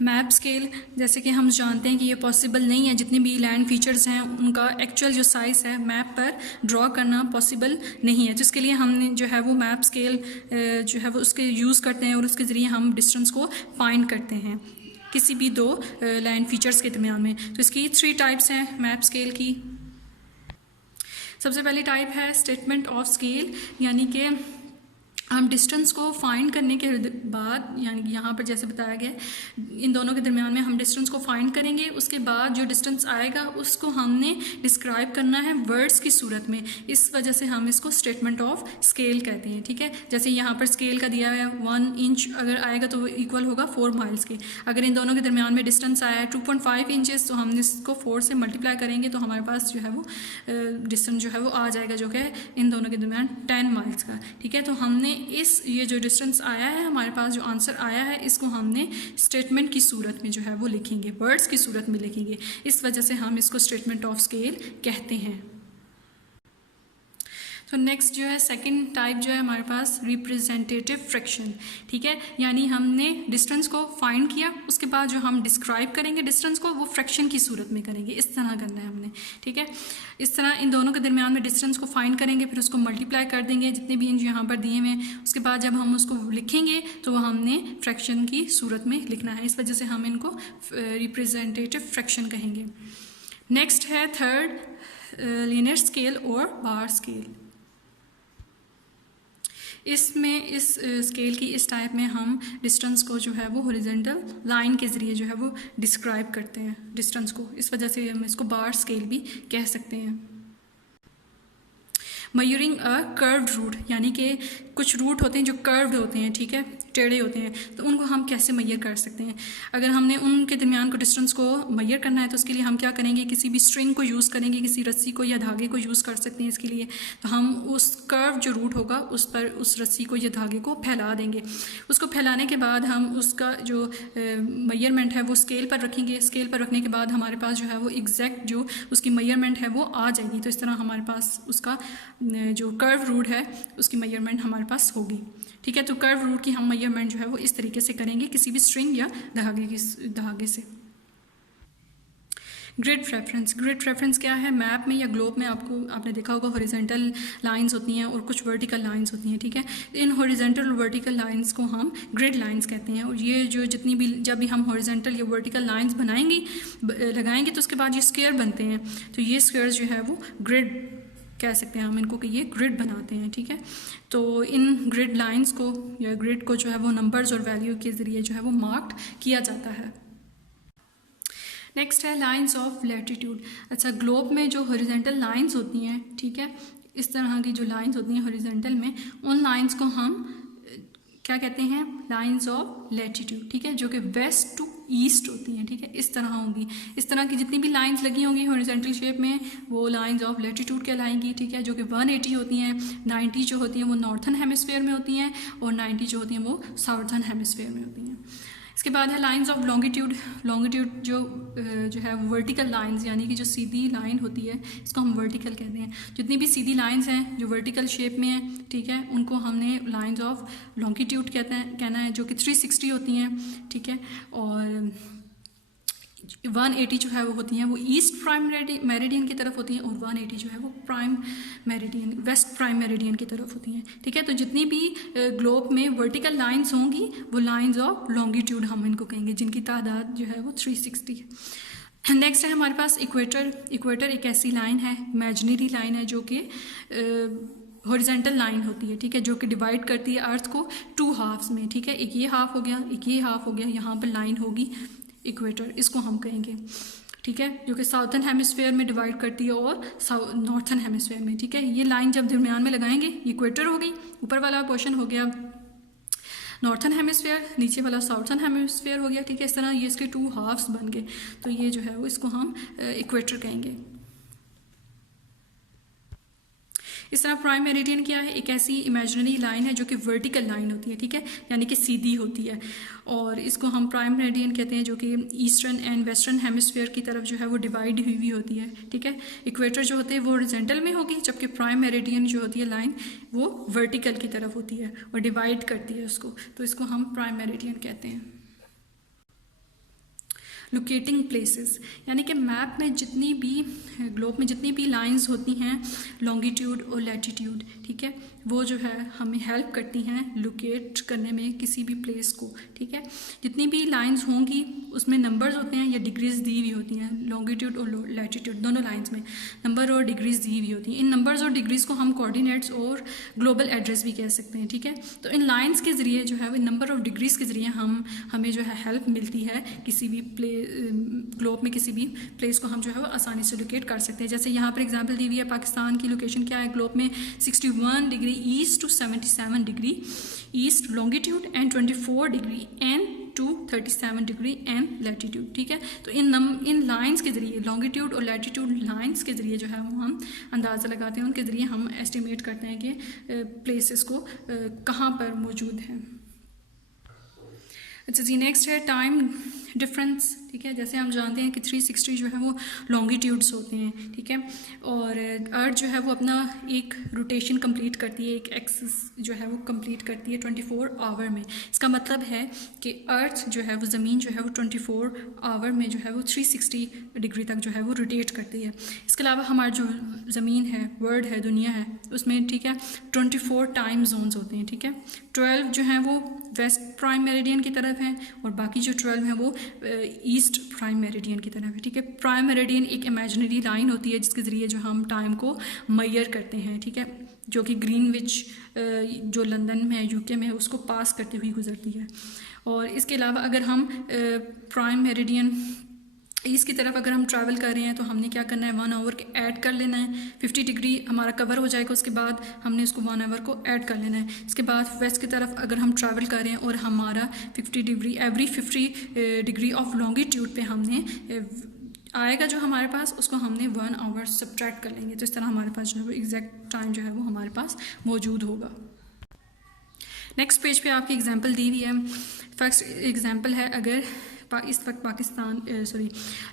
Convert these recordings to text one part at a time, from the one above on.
Map scale, जैसे कि हम जानते हैं कि ये पॉसिबल नहीं है, जितनी भी लैंड फीचर्स हैं उनका एक्चुअल जो साइज़ है मैप पर ड्रॉ करना पॉसिबल नहीं है। जिसके लिए हमने जो है वो मैप स्केल जो है वो उसके यूज़ करते हैं और उसके ज़रिए हम डिस्टेंस को फाइंड करते हैं किसी भी दो लैंड फीचर्स के दरमियान में। तो इसकी 3 टाइप्स हैं मैप स्केल की। सबसे पहली टाइप है स्टेटमेंट ऑफ स्केल, यानी कि हम डिस्टेंस को फाइंड करने के बाद, यानी कि यहाँ पर जैसे बताया गया इन दोनों के दरमियान में हम डिस्टेंस को फाइंड करेंगे, उसके बाद जो डिस्टेंस आएगा उसको हमने डिस्क्राइब करना है वर्ड्स की सूरत में। इस वजह से हम इसको स्टेटमेंट ऑफ स्केल कहते हैं। ठीक है, जैसे यहाँ पर स्केल का दिया हुआ है 1 इंच अगर आएगा तो वो इक्वल होगा 4 माइल्स के। अगर इन दोनों के दरमियान में डिस्टेंस आया है 2.5 इंचेस, तो हम इसको 4 से मल्टीप्लाई करेंगे तो हमारे पास जो है वो डिस्टेंस जो है वो आ जाएगा, जो कि इन दोनों के दरमियान 10 माइल्स का। ठीक है, तो हमने ये जो डिस्टेंस आया है, हमारे पास जो आंसर आया है, इसको हमने स्टेटमेंट की सूरत में जो है वो लिखेंगे, वर्ड्स की सूरत में लिखेंगे। इस वजह से हम इसको स्टेटमेंट ऑफ स्केल कहते हैं। तो नेक्स्ट जो है सेकंड टाइप जो है हमारे पास रिप्रेजेंटेटिव फ्रैक्शन। ठीक है, यानी हमने डिस्टेंस को फाइंड किया, उसके बाद जो हम डिस्क्राइब करेंगे डिस्टेंस को वो फ्रैक्शन की सूरत में करेंगे। इस तरह करना है हमने। ठीक है, इस तरह इन दोनों के दरमियान में डिस्टेंस को फाइंड करेंगे, फिर उसको मल्टीप्लाई कर देंगे जितने भी इंच यहाँ पर दिए हुए हैं। उसके बाद जब हम उसको लिखेंगे तो वो हमने फ्रैक्शन की सूरत में लिखना है। इस वजह से हम इनको रिप्रेजेंटेटिव फ्रैक्शन कहेंगे। नेक्स्ट है थर्ड लीनियर स्केल और बार स्केल। इसमें इस स्केल की इस टाइप में हम डिस्टेंस को जो है वो हॉरिजॉन्टल लाइन के ज़रिए जो है वो डिस्क्राइब करते हैं डिस्टेंस को। इस वजह से हम इसको बार स्केल भी कह सकते हैं। मयूरिंग अ कर्व्ड रूट, यानी कि कुछ रूट होते हैं जो कर्व्ड होते हैं, ठीक है, टेढ़े होते हैं, तो उनको हम कैसे मैयर कर सकते हैं। अगर हमने उनके दरमियान को डिस्टेंस को मैयर करना है तो उसके लिए हम क्या करेंगे, किसी भी स्ट्रिंग को यूज़ करेंगे, किसी रस्सी को या धागे को यूज़ कर सकते हैं इसके लिए। तो हम उस कर्व जो रूट होगा उस पर उस रस्सी को या धागे को फैला देंगे। उसको फैलाने के बाद हम उसका जो मैयरमेंट है वो स्केल पर रखेंगे। स्केल पर रखने के बाद हमारे पास जो है वो एग्जैक्ट जो उसकी मैयरमेंट है वो आ जाएगी। तो इस तरह हमारे पास उसका जो कर्व रूट है उसकी मैयरमेंट हमारे पास होगी। ठीक है, तो कर्व रूट की हम मैयरमेंट जो है वो इस तरीके से करेंगे, किसी भी स्ट्रिंग या धागे से। Grid reference. ग्रिड रेफरेंस क्या है, मैप में या ग्लोब में आपने देखा होगा हॉरिजॉन्टल लाइंस होती हैं और कुछ वर्टिकल लाइंस होती हैं। ठीक है, इन हॉरिजॉन्टल और वर्टिकल लाइंस को हम ग्रिड लाइंस कहते हैं। और ये जो जितनी भी जब भी हम हॉरिजॉन्टल या वर्टिकल लाइंस लगाएंगे तो उसके बाद ये स्क्वायर बनते हैं। तो ये स्क्वायर जो है वो ग्रिड कह सकते हैं हम इनको, कि ये ग्रिड बनाते हैं। ठीक है, तो इन ग्रिड लाइंस को या ग्रिड को जो है वो नंबर्स और वैल्यू के ज़रिए जो है वो मार्क्ड किया जाता है। नेक्स्ट है लाइंस ऑफ लैटिट्यूड। अच्छा, ग्लोब में जो हॉरिजॉन्टल लाइंस होती हैं, ठीक है, इस तरह की जो लाइंस होती हैं हॉरिजॉन्टल में, उन लाइंस को हम क्या कहते हैं, लाइंस ऑफ लैटिट्यूड। ठीक है, जो कि वेस्ट टू ईस्ट होती हैं। ठीक है, इस तरह होंगी। इस तरह की जितनी भी लाइंस लगी होंगी हॉरिजॉन्टल शेप में वो लाइंस ऑफ लैटिट्यूड कहलाएंगी। ठीक है, जो कि 180 होती हैं। 90 जो होती हैं वो नॉर्थन हेमिस्फेयर में होती हैं और 90 जो होती हैं वो साउथर्न हेमिस्फेयर में होती हैं। इसके बाद है लाइंस ऑफ लॉन्गिट्यूड। लॉन्गिट्यूड जो है वर्टिकल लाइंस, यानी कि जो सीधी लाइन होती है इसको हम वर्टिकल कहते हैं। जितनी भी सीधी लाइंस हैं जो वर्टिकल शेप में हैं, ठीक है, उनको हमने लाइंस ऑफ लॉन्गिट्यूड कहना है, जो कि 360 होती हैं। ठीक है, और 180 जो है वो होती हैं वो ईस्ट प्राइम मेरिडियन की तरफ होती हैं और 180 जो है वो prime meridian, west prime meridian की तरफ होती हैं। ठीक है, तो जितनी भी ग्लोब में वर्टिकल लाइंस होंगी वो लाइंस ऑफ लॉन्गिट्यूड हम इनको कहेंगे, जिनकी तादाद जो है वो 360 है। नेक्स्ट है हमारे पास इक्वेटर। इक्वेटर एक ऐसी लाइन है, इमेजिनरी लाइन है, जो कि हॉरिजॉन्टल लाइन होती है। ठीक है, जो कि डिवाइड करती है अर्थ को 2 हाफ्स में। ठीक है, एक ये हाफ हो गया, एक ये हाफ हो गया, यहाँ पर लाइन होगी इक्वेटर, इसको हम कहेंगे। ठीक है, जो कि साउथर्न हेमिस्फेयर में डिवाइड करती है और नॉर्थन हेमिस्फेयर में। ठीक है, ये लाइन जब दरमियान में लगाएंगे इक्वेटर हो गई, ऊपर वाला पोर्शन हो गया नॉर्थन हेमिस्फेयर, नीचे वाला साउथर्न हेमिस्फेयर हो गया। ठीक है, इस तरह ये इसके 2 हाफ्स बन गए, तो ये जो है वो इसको हम इक्वेटर कहेंगे। इस तरह प्राइम मेरिडियन क्या है, एक ऐसी इमेजिनरी लाइन है जो कि वर्टिकल लाइन होती है। ठीक है, यानी कि सीधी होती है, और इसको हम प्राइम मेरिडियन कहते हैं, जो कि ईस्टर्न एंड वेस्टर्न हेमिस्फेयर की तरफ जो है वो डिवाइड हुई होती है। ठीक है, इक्वेटर जो होते हैं वो हॉरिजॉन्टल में होगी, जबकि प्राइम मेरिडियन जो होती है लाइन वो वर्टिकल की तरफ होती है और डिवाइड करती है उसको, तो इसको हम प्राइम मेरिडियन कहते हैं। लोकेटिंग प्लेसेस, यानी कि मैप में जितनी भी ग्लोब में जितनी भी लाइंस होती हैं लॉन्गिट्यूड और लैटिट्यूड, ठीक है, वो जो है हमें हेल्प करती हैं लोकेट करने में किसी भी प्लेस को, ठीक है। जितनी भी लाइंस होंगी उसमें नंबर्स होते हैं या डिग्रीज दी हुई होती हैं, लॉन्गिट्यूड और लैटिट्यूड दोनों लाइंस में नंबर और डिग्रीज दी हुई होती हैं। इन नंबर्स और डिग्रीज को हम कोऑर्डिनेट्स और ग्लोबल एड्रेस भी कह सकते हैं, ठीक है। तो इन लाइंस के ज़रिए जो है नंबर ऑफ डिग्रीज के ज़रिए हमें जो है हेल्प मिलती है किसी भी ग्लोब में किसी भी प्लेस को हम जो है वो आसानी से लोकेट कर सकते हैं। जैसे यहाँ पर एग्जांपल दी हुई है, पाकिस्तान की लोकेशन क्या है ग्लोब में, 61 degree east to 77 degree east longitude and 24 degree and to 37 degree and latitude, ठीक है। तो इन लाइंस के ज़रिए लॉन्गिट्यूड और लैटिट्यूड लाइंस के ज़रिए जो है वो हम अंदाज़ा लगाते हैं, उनके ज़रिए हम एस्टिमेट करते हैं कि प्लेसेस को कहाँ पर मौजूद है। अच्छा जी, नेक्स्ट है टाइम डिफरेंस, ठीक है। जैसे हम जानते हैं कि 360 जो है वो लॉन्गिट्यूड्स होते हैं, ठीक है, और अर्थ जो है वो अपना एक रोटेशन कंप्लीट करती है, एक एक्सिस जो है वो कंप्लीट करती है 24 आवर में। इसका मतलब है कि अर्थ जो है वो ज़मीन जो है वो 24 आवर में जो है वो 360 डिग्री तक जो है वो रोटेट करती है। इसके अलावा हमारी जो ज़मीन है, वर्ल्ड है, दुनिया है, उसमें ठीक है 24 टाइम जोन्स होते हैं, ठीक है। 12 जो है वो वेस्ट प्राइम मेरिडियन की तरफ है और बाकी जो 12 हैं वो ईस्ट प्राइम मेरिडियन की तरफ है, ठीक है। प्राइम मेरिडियन एक इमेजिनरी लाइन होती है जिसके ज़रिए जो हम टाइम को मेजर करते हैं, ठीक है, जो कि ग्रीनविच जो लंदन में है, यूके में है, उसको पास करते हुए गुजरती है। और इसके अलावा अगर हम प्राइम मेरिडियन ईस्ट की तरफ अगर हम ट्रैवल कर रहे हैं तो हमने क्या करना है, 1 आवर ऐड कर लेना है, 50 डिग्री हमारा कवर हो जाएगा, उसके बाद हमने उसको 1 आवर को ऐड कर लेना है। इसके बाद वेस्ट की तरफ अगर हम ट्रैवल कर रहे हैं और हमारा 50 degree every 50 degree of longitude पे हमने आएगा जो हमारे पास, उसको हमने 1 आवर सब्ट्रैक्ट कर लेंगे। तो इस तरह हमारे पास जो है वो एग्जैक्ट टाइम जो है वो हमारे पास मौजूद होगा। नेक्स्ट पेज पे आपकी एग्जांपल दी हुई है। फर्स्ट एग्जांपल है, अगर इस वक्त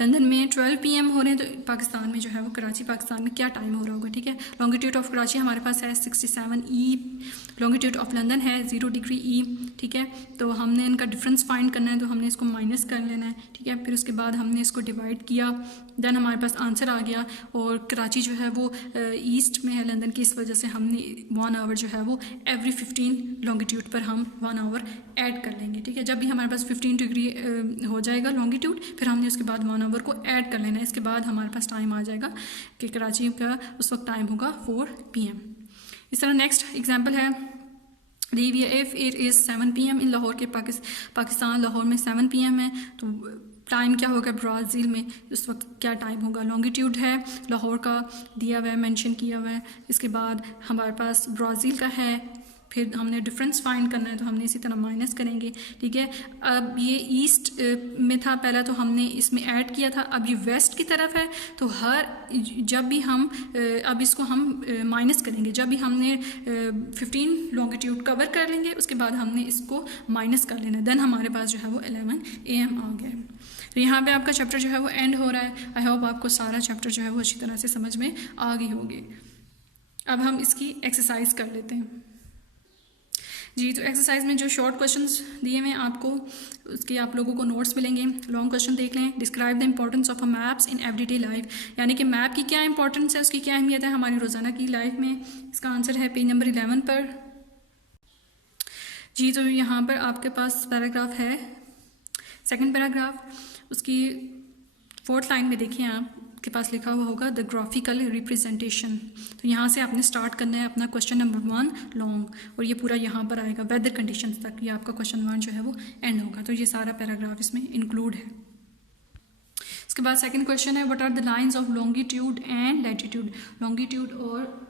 लंदन में 12 PM हो रहे हैं तो पाकिस्तान में जो है वो कराची पाकिस्तान में क्या टाइम हो रहा होगा, ठीक है। लॉन्गिट्यूड ऑफ कराची हमारे पास है 67 E, लॉन्गिट्यूड ऑफ लंदन है 0 डिग्री E, ठीक है। तो हमने इनका डिफरेंस फाइंड करना है, तो हमने इसको माइनस कर लेना है, ठीक है। फिर उसके बाद हमने इसको डिवाइड किया, देन हमारे पास आंसर आ गया। और कराची जो है वो ईस्ट में है लंदन की, इस वजह से हमने 1 आवर जो है वो एवरी 15 लॉन्गिट्यूड पर हम 1 आवर ऐड कर लेंगे, ठीक है। जब भी हमारे पास 15 डिग्री हो जाएगा लॉन्गिट्यूड, फिर हमने उसके बाद 1 आवर को ऐड कर लेना है। इसके बाद हमारे पास टाइम आ जाएगा कि कराची का उस वक्त टाइम होगा 4 PM। इस तरह नेक्स्ट एग्जांपल है, इफ़ इट इज़ 7 PM इन लाहौर के पाकिस्तान लाहौर में 7 PM है, तो टाइम क्या होगा ब्राज़ील में उस वक्त क्या टाइम होगा। लॉन्गिट्यूड है लाहौर का दिया हुआ है, मेंशन किया हुआ है। इसके बाद हमारे पास ब्राज़ील का है, फिर हमने डिफरेंस फाइंड करना है तो हमने इसी तरह माइनस करेंगे, ठीक है। अब ये ईस्ट में था पहला, तो हमने इसमें ऐड किया था, अब ये वेस्ट की तरफ है, तो जब भी हम अब इसको हम माइनस करेंगे, जब भी हमने 15 लॉन्गिट्यूड कवर कर लेंगे उसके बाद हमने इसको माइनस कर लेना है, देन हमारे पास जो है वो 11 AM आ गया है। तो यहाँ पे आपका चैप्टर जो है वो एंड हो रहा है। आई होप आपको सारा चैप्टर जो है वो अच्छी तरह से समझ में आ गई होगी। अब हम इसकी एक्सरसाइज कर लेते हैं जी। तो एक्सरसाइज में जो शॉर्ट क्वेश्चंस दिए हुए हैं आपको, उसके आप लोगों को नोट्स मिलेंगे। लॉन्ग क्वेश्चन देख लें। Describe the importance of a maps in everyday life, यानी कि मैप की क्या इंपॉर्टेंस है, उसकी क्या अहमियत है हमारी रोज़ाना की लाइफ में। इसका आंसर है पेज नंबर 11 पर जी। तो यहाँ पर आपके पास पैराग्राफ है, सेकंड पैराग्राफ, उसकी 4th लाइन में देखिए आपके पास लिखा हुआ होगा द ग्राफिकल रिप्रेजेंटेशन। तो यहाँ से आपने स्टार्ट करना है अपना क्वेश्चन नंबर 1 लॉन्ग, और ये पूरा यहाँ पर आएगा वेदर कंडीशंस तक, ये आपका क्वेश्चन 1 जो है वो एंड होगा। तो ये सारा पैराग्राफ इसमें इंक्लूड है। इसके बाद सेकंड क्वेश्चन है what are the lines of longitude and latitude. Longitude और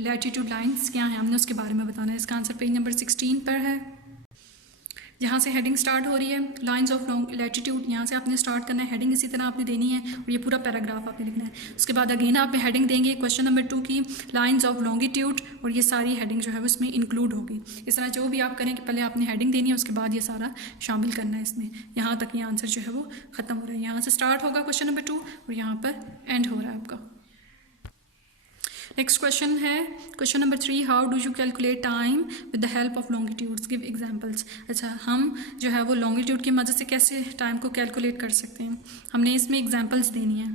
लैटिट्यूड लाइंस क्या हैं, हमने उसके बारे में बताना है। इसका आंसर पेज नंबर 16 पर है। यहाँ से हेडिंग स्टार्ट हो रही है लाइंस ऑफ लैटिट्यूड, यहाँ से आपने स्टार्ट करना है। हेडिंग इसी तरह आपने देनी है और ये पूरा पैराग्राफ आपने लिखना है। उसके बाद अगेन आप हेडिंग देंगे क्वेश्चन नंबर 2 की लाइंस ऑफ लॉन्गिट्यूड, और ये सारी हेडिंग जो है वो इसमें इंक्लूड होगी। इस तरह जो भी आप करें कि पहले आपने हेडिंग देनी है, उसके बाद ये सारा शामिल करना है इसमें। यहाँ तक ये आंसर जो है वो ख़त्म हो रहा है। यहाँ से स्टार्ट होगा क्वेश्चन नंबर 2 और यहाँ पर एंड हो रहा है आपका। नेक्स्ट क्वेश्चन है question number 3, how do you calculate time with the help of longitudes, give examples. अच्छा, हम जो है वो लॉन्गिट्यूड की मदद से कैसे टाइम को कैलकुलेट कर सकते हैं, हमने इसमें एग्जांपल्स देनी है,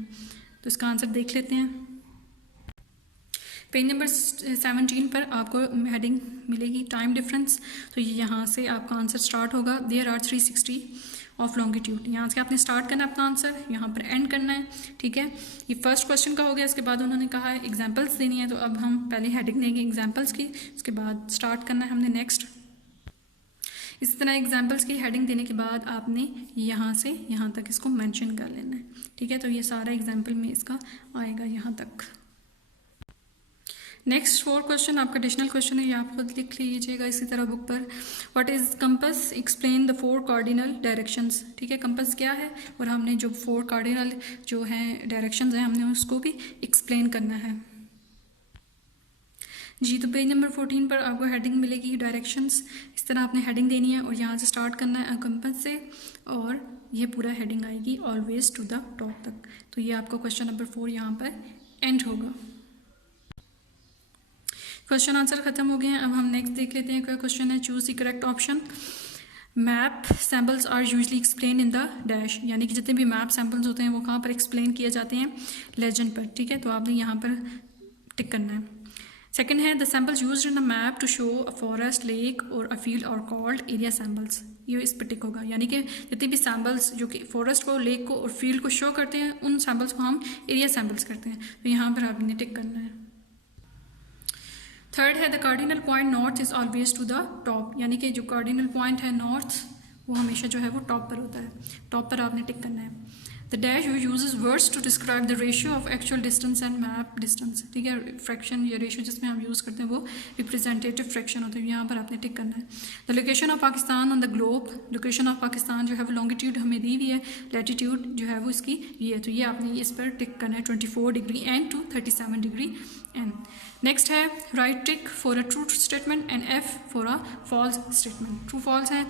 तो इसका आंसर देख लेते हैं। पेज नंबर 17 पर आपको हेडिंग मिलेगी टाइम डिफरेंस, तो ये यहाँ से आपका आंसर स्टार्ट होगा। देयर आर 360 ऑफ लॉन्गिट्यूड, यहाँ से आपने स्टार्ट करना है अपना आंसर, यहाँ पर एंड करना है, ठीक है। ये फर्स्ट क्वेश्चन का हो गया, इसके बाद उन्होंने कहा है एग्जांपल्स देनी है, तो अब हम पहले हेडिंग देंगे एग्जांपल्स की, उसके बाद स्टार्ट करना है हमने नेक्स्ट। इसी तरह एग्जांपल्स की हेडिंग देने के बाद आपने यहाँ से यहाँ तक इसको मेंशन कर लेना है, ठीक है। तो ये सारा एग्जांपल में इसका आएगा यहाँ तक। नेक्स्ट 4 क्वेश्चन आपका एडिशनल क्वेश्चन है, ये आप खुद लिख लीजिएगा इसी तरह बुक पर। What is compass, explain the 4 cardinal directions, ठीक है। कंपस क्या है और हमने जो 4 कार्डिनल जो हैं डायरेक्शंस हैं हमने उसको भी एक्सप्लेन करना है जी। तो पेज नंबर 14 पर आपको हेडिंग मिलेगी डायरेक्शंस, इस तरह आपने हेडिंग देनी है और यहाँ से स्टार्ट करना है कंपस से, और ये पूरा हेडिंग आएगी ऑलवेज टू द टॉप तक। तो ये आपका क्वेश्चन नंबर 4 यहाँ पर एंड होगा। क्वेश्चन आंसर खत्म हो गए हैं। अब हम नेक्स्ट देख लेते हैं क्या क्वेश्चन है। Choose the correct option. Map symbols are usually explain in the dash, यानी कि जितने भी मैप सैम्पल्स होते हैं वो कहाँ पर एक्सप्लेन किए जाते हैं, लेजेंड पर, ठीक है। तो आपने यहाँ पर टिक करना है। सेकंड है the symbols used in the map to show a forest, lake और अ फील्ड और कॉल्ड एरिया सैम्पल्स, ये इस पर टिक होगा। यानी कि जितने भी सैम्पल्स जो कि फॉरेस्ट को, लेक को और फील्ड को शो करते हैं उन सैम्पल्स को हम एरिया सैम्पल्स करते हैं, तो यहाँ पर आपने टिक करना है। थर्ड है the cardinal point north is always to the top, यानी कि जो कार्डिनल पॉइंट है नॉर्थ वो हमेशा जो है वो टॉप पर होता है, टॉप पर आपने टिक करना है। The dash you uses words to describe the ratio of actual distance and map distance, ठीक है। फ्रैक्शन या रेशियो जिसमें हम यूज़ करते हैं वो रिप्रेजेंटेटिव फ्रैक्शन होता है, यहाँ पर आपने टिक करना है। The location of Pakistan on the globe, location of Pakistan जो है वो लॉन्गिट्यूड हमें दी हुई है, लैटिट्यूड जो है वो इसकी ये है, तो ये आपने इस पर टिक करना है 24 degree N to 37 degree N. Next है write tick for a true statement and F for a false statement. True false है।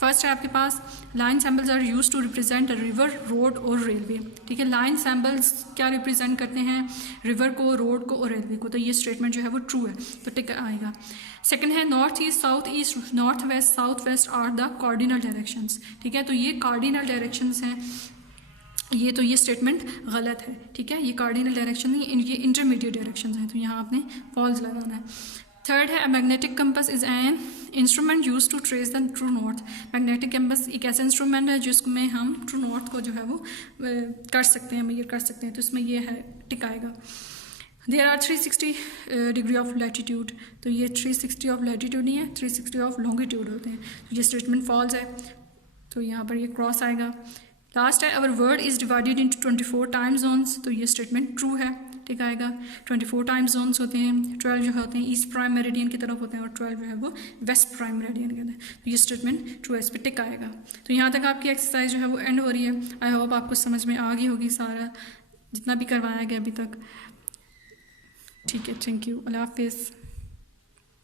फर्स्ट है आपके पास line samples are use to represent a river, road और रेलवे, ठीक है। Line samples क्या represent करते हैं, रिवर को, रोड को और रेलवे को, तो ये स्टेटमेंट जो है वो ट्रू है, तो टिक आएगा। सेकंड है north east, south east, north west, south west are the cardinal directions, ठीक है। तो ये कार्डिनल डायरेक्शंस हैं, ये तो ये स्टेटमेंट गलत है, ठीक है। ये कार्डिनल डायरेक्शन नहीं, ये इंटरमीडिएट डायरेक्शन है, तो यहाँ आपने फॉल्स लगाना है। थर्ड है magnetic compass is an instrument use to trace the true north. Magnetic compass एक ऐसा इंस्ट्रूमेंट है जिसमें हम ट्रू नॉर्थ को जो है वो कर सकते हैं, मेजर कर सकते हैं, तो इसमें ये है टिक आएगा। There are 360 degree of latitude, तो ये 360 ऑफ लैटिट्यूड नहीं है, 360 ऑफ लॉन्गिट्यूड होते हैं, तो ये स्टेटमेंट फॉल्स है, तो यहाँ पर ये क्रॉस आएगा। लास्ट है अवर world is divided into 24 time zones, तो ये स्टेटमेंट ट्रू है, ठीक आएगा। 24 टाइम जोन्स होते हैं, 12 जो होते हैं ईस्ट प्राइम मेरिडियन की तरफ होते हैं और 12 जो है वो वेस्ट प्राइम मेरिडियन के अंदर, तो ये स्टेटमेंट ट्रू है, इस पर टिक आएगा। तो यहाँ तक आपकी एक्सरसाइज जो है वो एंड हो रही है। आई होप आपको समझ में आ गई होगी सारा जितना भी करवाया गया अभी तक, ठीक है। थैंक यू, अल्लाह हाफिज़।